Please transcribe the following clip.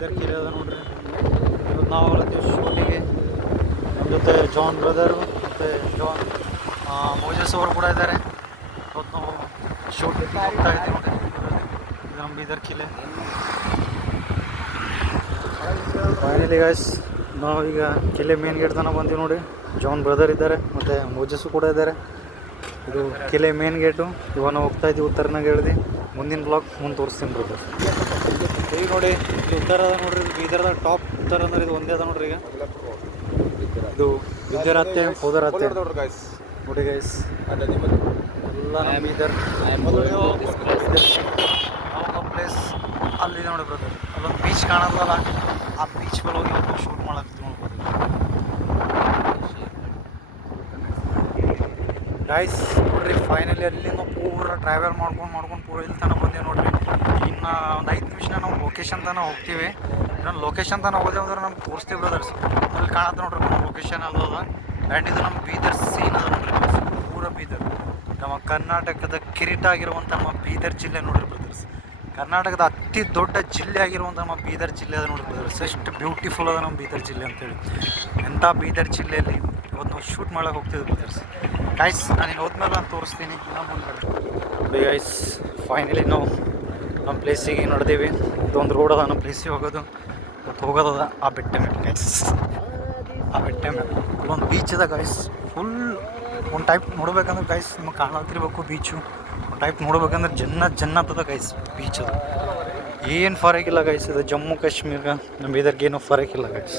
ಬೀದರ್ ಕಿಲೆ ಅದ ನೋಡ್ರಿ. ಇವತ್ತು ನಾವು ಹೊರತೀವಿ ಶೂಟಿಗೆ. ನಮ್ಮ ಜೊತೆ ಜಾನ್ ಬ್ರದರು ಮತ್ತು ಜಾನ್ ಮೋಜಸ್ ಅವರು ಕೂಡ ಇದ್ದಾರೆ. ಇವತ್ತು ನಾವು ಶೂಟಿಗೆ ಹೋಗ್ತಾ ಇದ್ದೀವಿ ನೋಡಿ. ಇದು ನಮ್ಮ ಬೀದರ್ ಕಿಲೆ. ಫೈನಲಿ ಗೈಸ್ ನಾವೀಗ ಕಿಲೆ ಮೇನ್ ಗೇಟ್ ತನಕ ಬಂದೀವಿ ನೋಡಿ. ಜಾನ್ ಬ್ರದರ್ ಇದ್ದಾರೆ ಮತ್ತು ಮೋಜಸ್ಸು ಕೂಡ ಇದ್ದಾರೆ. ಇದು ಕಿಲೆ ಮೇನ್ ಗೇಟು. ಇವಾಗ ನಾವು ಹೋಗ್ತಾ ಇದ್ದೀವಿ ಉತ್ತರನಾಗ ಹೇಳ್ದು. ಮುಂದಿನ ಬ್ಲಾಗ್ ಮುಂದೆ ತೋರಿಸ್ತೀನಿ ಬ್ರದರ್. ಈಗ ನೋಡಿ ಇಲ್ಲಿ ಉತ್ತರ ಅದ ನೋಡ್ರಿ. ಇದು ಬೀದರ್ದಾಗ ಟಾಪ್ ಉತ್ತರ ಅಂದ್ರೆ ಇದು ಒಂದೇ ಅದ ನೋಡ್ರಿ. ಈಗ ಇದು ವಿದ್ಯಾರತ್ತೆ ಹೋದರತ್ತೆ ನೋಡಿ ಗೈಸ್. ಎಲ್ಲ ನಮ್ಮ ಬೀದರ್ ಪ್ಲೇಸ್ ಅಲ್ಲಿದೆ ನೋಡಿ ಬ್ರದರ್. ಅಲ್ಲೊಂದು ಬೀಚ್ ಕಾಣೋದಲ್ಲ, ಆ ಬೀಚ್ ಮೇಲೆ ಹೋಗಿ ನಾವು ಶೂಟ್ ಮಾಡಕ್ಕೆ ನೋಡ್ಬೋದು ಗೈಸ್. ನೋಡ್ರಿ ಫೈನಲಿ ಅಲ್ಲಿಂದ ಪೂರ ಟ್ರಾವೆಲ್ ಮಾಡ್ಕೊಂಡು ಪೂರ ಇಲ್ಲಿ ತನಕ ಬಂದೀವಿ ನೋಡ್ರಿ. ಇನ್ನು ಒಂದು 5 ನಿಮಿಷ ನಾವು ಲೊಕೇಶನ್ ತನಕ ಹೋಗ್ತೀವಿ. ನಾನು ಲೊಕೇಶನ್ ತನಕ ಹೋದೆ ಅಂದ್ರೆ ನಮ್ಗೆ ತೋರಿಸ್ತೀವಿ ಬ್ರದರ್ಸ್. ಅಲ್ಲಿ ಕಾಣತ್ತೆ ನೋಡ್ರಿ ನಮ್ಮ ಲೊಕೇಶನ್ ಅಲ್ಲದ. ಆ್ಯಂಡ್ ಇದು ನಮ್ಮ ಬೀದರ್ ಸೀನ್ ಅದ ನೋಡ್ರಿ. ಪೂರ ಬೀದರ್ ನಮ್ಮ ಕರ್ನಾಟಕದ ಕಿರೀಟ ಆಗಿರುವಂಥ ನಮ್ಮ ಬೀದರ್ ಜಿಲ್ಲೆ ನೋಡ್ರಿ ಬ್ರದರ್ಸ್. ಕರ್ನಾಟಕದ ಅತಿ ದೊಡ್ಡ ಜಿಲ್ಲೆ ಆಗಿರುವಂಥ ನಮ್ಮ ಬೀದರ್ ಜಿಲ್ಲೆ ಅದ ನೋಡ್ರಿ ಬ್ರದರ್ಸ್. ಎಷ್ಟು ಬ್ಯೂಟಿಫುಲ್ ಅದ ನಮ್ಮ ಬೀದರ್ ಜಿಲ್ಲೆ ಅಂತೇಳಿ. ಎಂಥ ಬೀದರ್ ಜಿಲ್ಲೆಯಲ್ಲಿ ಇವತ್ತು ನಾವು ಶೂಟ್ ಮಾಡೋಕೆ ಹೋಗ್ತೀವಿ ಬ್ರದರ್ಸ್. ಗೈಸ್ ನಾನು ಹೋದ್ಮೇಲೆ ನಾನು ತೋರಿಸ್ತೀನಿ. ಇನ್ನೊಂದು ಗೈಸ್ ಫೈನಲಿ ನಾವು ನಮ್ಮ ಪ್ಲೇಸಿಗೆ ನೋಡ್ತೀವಿ. ಇದೊಂದು ರೋಡ್ ಅದ ನಮ್ಮ ಪ್ಲೇಸಿಗೆ ಹೋಗೋದು. ಇವತ್ತು ಹೋಗೋದದ ಆ ಬೆಟ್ಟ ಮೇಲೆ ಗೈಸ್. ಆ ಬೆಟ್ಟ ಮೇಲೆ ಇಲ್ಲೊಂದು ಬೀಚ್ ಅದ ಗೈಸ್. ಫುಲ್ ಒಂದು ಟೈಪ್ ನೋಡ್ಬೇಕಂದ್ರೆ ಗೈಸ್ ನಿಮಗೆ ಕಾಣತ್ತಿರ್ಬೇಕು ಬೀಚು. ಒಂದು ಟೈಪ್ ನೋಡ್ಬೇಕಂದ್ರೆ ಜನ್ನತ್ ಅದ ಗೈಸ್ ಬೀಚ್ ಅದು. ಏನು ಫರಕ್ ಇಲ್ಲ ಗೈಸ್. ಇದು ಜಮ್ಮು ಕಾಶ್ಮೀರ ನಮ್ಮ ಬೀದರ್ಗೆ ಏನೂ ಫರಕ್ ಇಲ್ಲ ಗೈಸ್.